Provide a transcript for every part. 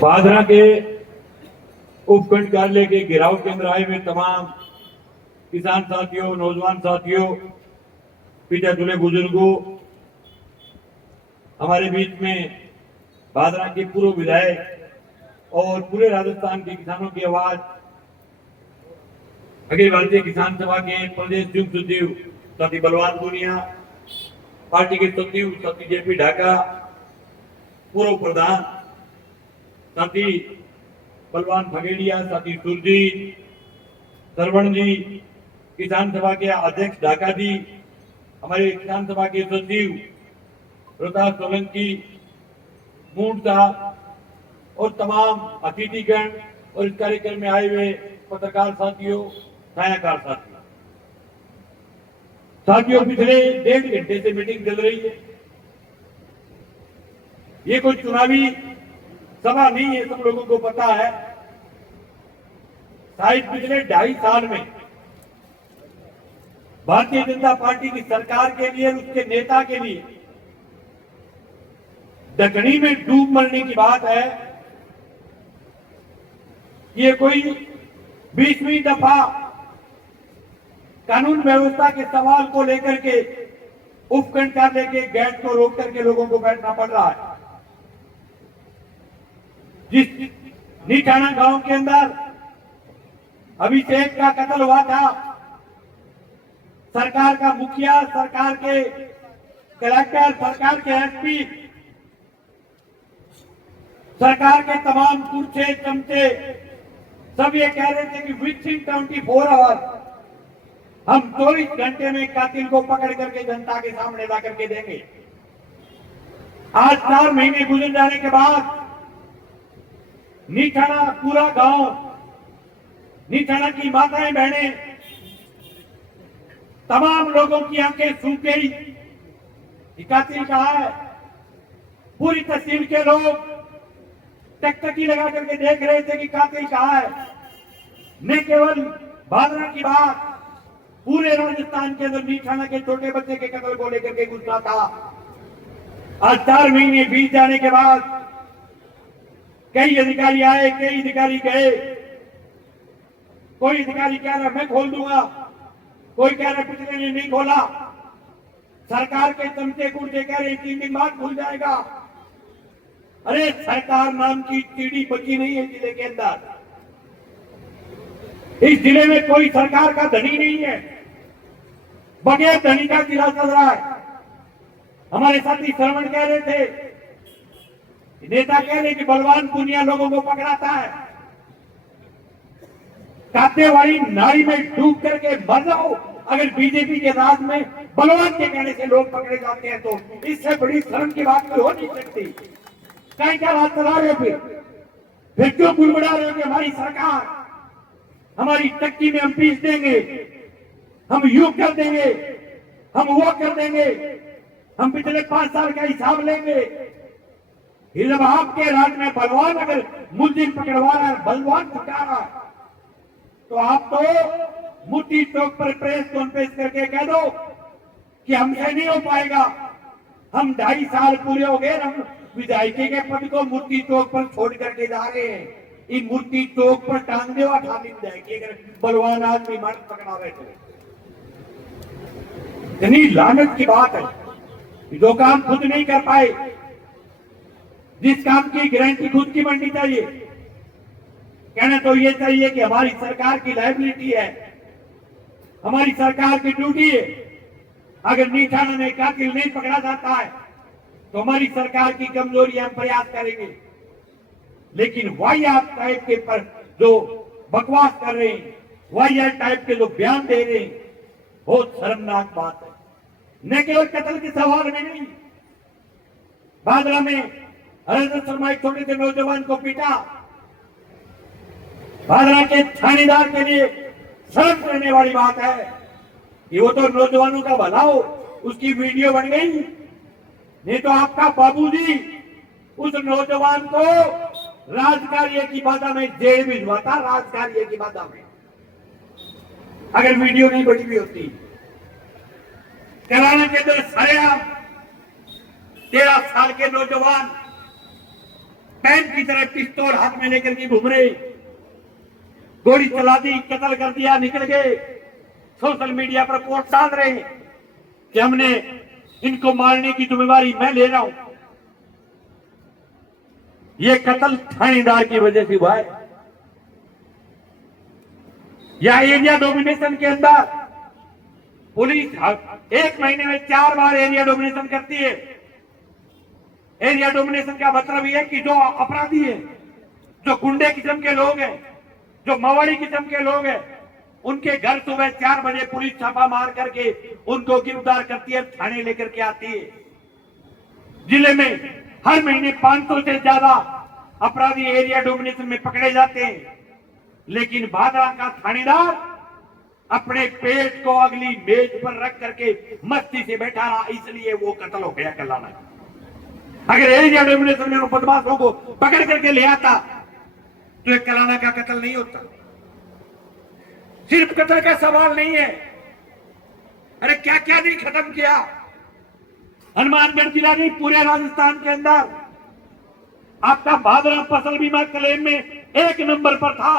भादरा के उपखंड कार्यालय के घेराव केंद्र आए हुए तमाम किसान साथियों, नौजवान साथियों, पिता दूल्हे बुजुर्गों, हमारे बीच में भादरा के पूर्व विधायक और पूरे राजस्थान के किसानों की आवाज अखिल भारतीय किसान सभा के प्रदेश युग सचिव साथी बलवान पुनिया, पार्टी के सचिव साथी जेपी ढाका, पूर्व प्रधान साथी बलवान फगेड़िया, साथी सुरजीत, सरवण जी, किसान सभा के अध्यक्ष ढाका जी, हमारे किसान सभा के सचिव प्रताप सोलंकी, मूड साहब और तमाम अतिथिगण और इस कार्यक्रम में आए हुए पत्रकार साथियों, छायाकार साथियों, पिछले 1.5 घंटे से मीटिंग चल रही है। ये कोई चुनावी सभा नहीं है, सब लोगों को पता है। शायद पिछले 2.5 साल में भारतीय जनता पार्टी की सरकार के लिए, उसके नेता के लिए दखनी में डूब मरने की बात है। ये कोई 20वीं दफा कानून व्यवस्था के सवाल को लेकर के उपखंड कार्यालय के गेट को रोक करके लोगों को बैठना पड़ रहा है। जिस नीठाना गांव के अंदर अभिषेक का कत्ल हुआ था, सरकार का मुखिया, सरकार के कलेक्टर, सरकार के एसपी, सरकार के तमाम कुर्चे चमचे सब ये कह रहे थे कि विथिन 24 आवर हम 24 घंटे में कातिल को पकड़ करके जनता के सामने ला करके देंगे। आज 4 महीने गुजर जाने के बाद नीठाना पूरा गांव, नीठाना की माताएं बहनें, तमाम लोगों की आंखें सूख गई। कातिल कहाँ है? पूरी तहसील के लोग टकटकी लगा करके देख रहे थे कि कातिल कहाँ है। न केवल भादरा की बात, पूरे राजस्थान के अंदर नीठाना के छोटे बच्चे के कत्ल को लेकर के गुस्सा था। आज 4 महीने बीत जाने के बाद कई अधिकारी आए, कई अधिकारी गए। कोई अधिकारी कह रहा मैं खोल दूंगा, कोई कह रहा पिछले ने नहीं खोला। सरकार के चमचे कुर्चे कह रहे 3 दिन बाद खुल जाएगा। अरे सरकार नाम की चिड़ी बची नहीं है जिले के अंदर। इस जिले में कोई सरकार का धनी नहीं है, बगैर धनी का जिला चल रहा है। हमारे साथी श्रवण कह रहे थे, नेता कह रहे कि बलवान पुनिया लोगों को पकड़ाता है। कांटे वाली नाली में डूब करके मर जाओ अगर बीजेपी के राज में बलवान के कहने से लोग पकड़े जाते हैं तो इससे बड़ी शर्म की बात हो नहीं सकती। कहीं क्या बात चला रहे हो? फिर क्यों बुलबुला रहे हो कि हमारी सरकार, हमारी चक्की में हम पीस देंगे, हम यू कर देंगे, हम वो कर देंगे, हम पिछले 5 साल का हिसाब लेंगे। जब आपके राज में बलवान अगर मुलजिम पकड़वा रहा है, बलवान छुटा रहा है, तो आप तो मुट्ठी चौक पर प्रेस कॉन्फ्रेंस करके कह दो कि हमसे नहीं हो पाएगा। हम 2.5 साल पूरे हो गए, हम विधायकी के पद को मूर्ति चौक पर छोड़ करके जा रहे हैं। इन मूर्ति चौक पर टांग दे और खाली विधायकी अगर बलवान आदमी मर्द पकड़ा रहे तो इतनी लानत की बात है। जो काम खुद नहीं कर पाए, जिस काम की गारंटी खुद की बननी चाहिए, कहना तो ये चाहिए कि हमारी सरकार की लायबिलिटी है, हमारी सरकार की ड्यूटी है। अगर नीठाना में कातिल नहीं पकड़ा जाता है तो हमारी सरकार की कमजोरी हम प्रयास करेंगे। लेकिन वाहियात टाइप के पर जो बकवास कर रहे हैं, वाहियात टाइप के जो बयान दे रहे हैं, बहुत शर्मनाक बात है। न केवल कत्ल के सवाल में नहीं, भादरा में हरेंद्र शर्मा एक छोटे से नौजवान को पीटा। भादरा के थानेदार के लिए शर्म करने वाली बात है कि वो तो नौजवानों का भला हो, उसकी वीडियो बन गई। नहीं तो आपका बाबूजी उस नौजवान को राजकार्य की बाधा में जेल भिजवाता, राजकार्य की बाधा में, अगर वीडियो नहीं बनी हुई होती। कराना के अंदर सरेआम 13 साल के नौजवान पैन की तरह पिस्तौल हाथ में लेकर के घूम रहे, गोली चला दी, कत्ल कर दिया, निकल गए, सोशल मीडिया पर पोस्ट डाल रहे हैं कि हमने इनको मारने की जिम्मेवारी मैं ले रहा हूं। यह कत्ल थानेदार की वजह से हुआ है। या एरिया डोमिनेशन के अंदर पुलिस 1 महीने में 4 बार एरिया डोमिनेशन करती है। एरिया डोमिनेशन का मतलब यह है कि जो अपराधी है, जो गुंडे किस्म के लोग हैं, जो मवाड़ी किस्म के लोग हैं, उनके घर सुबह 4 बजे पुलिस छापा मार करके उनको गिरफ्तार करती है, थाने लेकर के आती है। जिले में हर महीने 500 से ज्यादा अपराधी एरिया डोमिनेशन में पकड़े जाते हैं, लेकिन भादरा का थानेदार अपने पेट को अगली मेज पर रख करके मस्ती से बैठा रहा, इसलिए वो कत्ल हो गया कलाना। अगर एरिया डोमिनेशन में बदमाशों को पकड़ करके ले आता तो एक कलाना का कत्ल नहीं होता। सिर्फ कत्ल का सवाल नहीं है, अरे क्या क्या नहीं खत्म किया। हनुमानगढ़ जिला नहीं, पूरे राजस्थान के अंदर आपका भादरा फसल बीमा क्लेम में 1 नंबर पर था।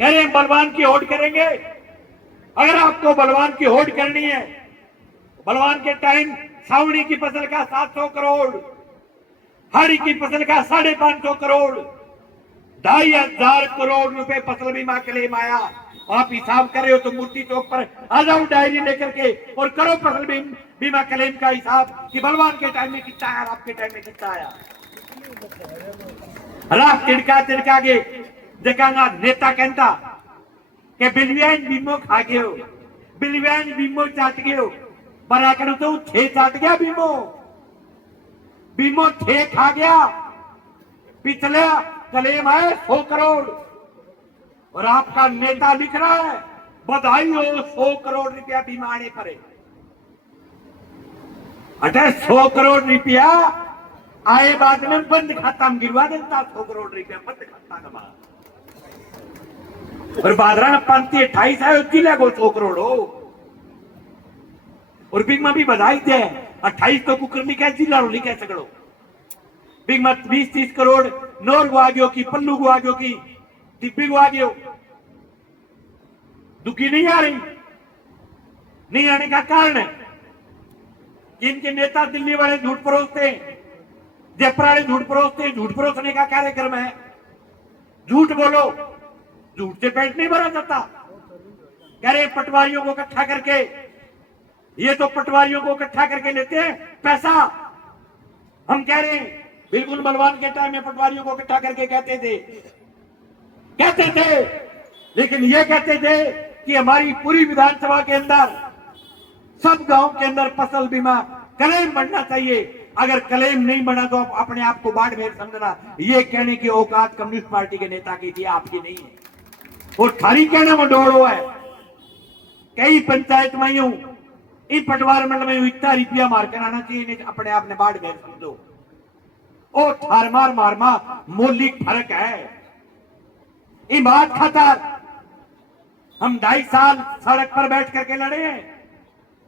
कह रहे हैं बलवान की होड़ करेंगे। अगर आपको बलवान की होड़ करनी है, बलवान के टाइम सावणी की फसल का 700 करोड़, हाड़ी की फसल का 550 करोड़, 2500 करोड़ रुपए फसल बीमा क्लेम आया। आप हिसाब कर रहे हो तो मूर्ति चौक पर आ जाओ डायरी लेकर के और करो फसल बीमा क्लेम का हिसाब कि बलवान के टाइम में कितना आया, आपके टाइम में कितना आया। रात तिड़का के देखांगा नेता कहता कि बिलवियान बीमो खा गयो, बिलवियान बीमो चाट गयो, बड़ा करो तो 6 चाट गया बीमो 6 खा गया। पिछले क्लेम है 100 करोड़ और आपका नेता लिख रहा है बधाई हो 100 करोड़ रुपया बीमा आने पर। अरे 100 करोड़ रुपया आए बाद में बंद खाता में गिरवा देता, 100 करोड़ रुपया बंद खाता का। और बादरा में 28 है, जिले को 100 करोड़ हो और बिग में भी बधाई दे 28 तो कुकर लिखा है, जिला लिखा सगड़ो। बिग में 20-30 करोड़ नोर गुआ गयो की, पल्लू गुआ गयो की, टिब्बी गुआ गयो। दुखी नहीं आ रही, नहीं आने का कारण है कि इनके नेता दिल्ली वाले झूठ परोसते हैं, जयपुर वाले झूठ परोसते हैं। झूठ परोसने का कार्यक्रम है, झूठ बोलो, झूठ से पेट नहीं भरा जाता। कह रहे पटवारियों को इकट्ठा करके, ये तो पटवारियों को इकट्ठा करके लेते हैं पैसा। हम कह रहे हैं बिल्कुल बलवान के टाइम में पटवारियों को इकट्ठा करके कहते थे, लेकिन ये कहते थे कि हमारी पूरी विधानसभा के अंदर सब गांव के अंदर फसल बीमा क्लेम बनना चाहिए। अगर क्लेम नहीं बना तो आप अपने आप को बाढ़ समझना। ये कहने की औकात कम्युनिस्ट पार्टी के नेता की थी, आपकी नहीं है। और थारी कहना में डोड़ो है, कई पंचायत में यूं इन पटवार मंडल में इतना रुपया मार कर आना चाहिए, अपने आप ने बाढ़ में समझो। ओ थार मार मौलिक फर्क है। इन बात खातर हम 2.5 साल सड़क पर बैठ करके लड़े हैं।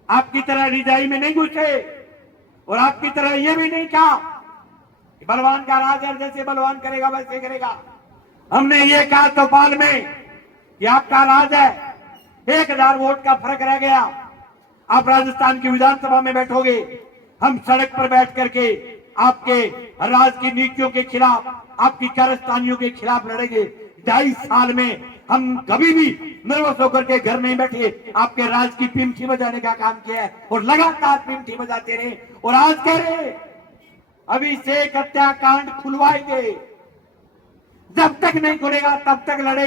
आपकी तरह रिजाई में नहीं घुसे और आपकी तरह ये भी नहीं कहा कि बलवान का राज है, जैसे बलवान करेगा वैसे करेगा। हमने ये कहा चौपाल में कि आपका राज है, 1000 वोट का फर्क रह गया, आप राजस्थान की विधानसभा में बैठोगे। हम सड़क पर बैठ करके आपके राज की नीतियों के खिलाफ, आपकी कारस्तानियों के खिलाफ लड़ेंगे। 2.5 साल में हम कभी भी नर्वस होकर के घर नहीं बैठे, आपके राज की पिमठी बजाने का काम किया है और लगातार पिमठी बजाते रहे। और आज कह रहे अभी से हत्याकांड खुलवाएंगे, जब तक नहीं खुलेगा तब तक लड़ेंगे।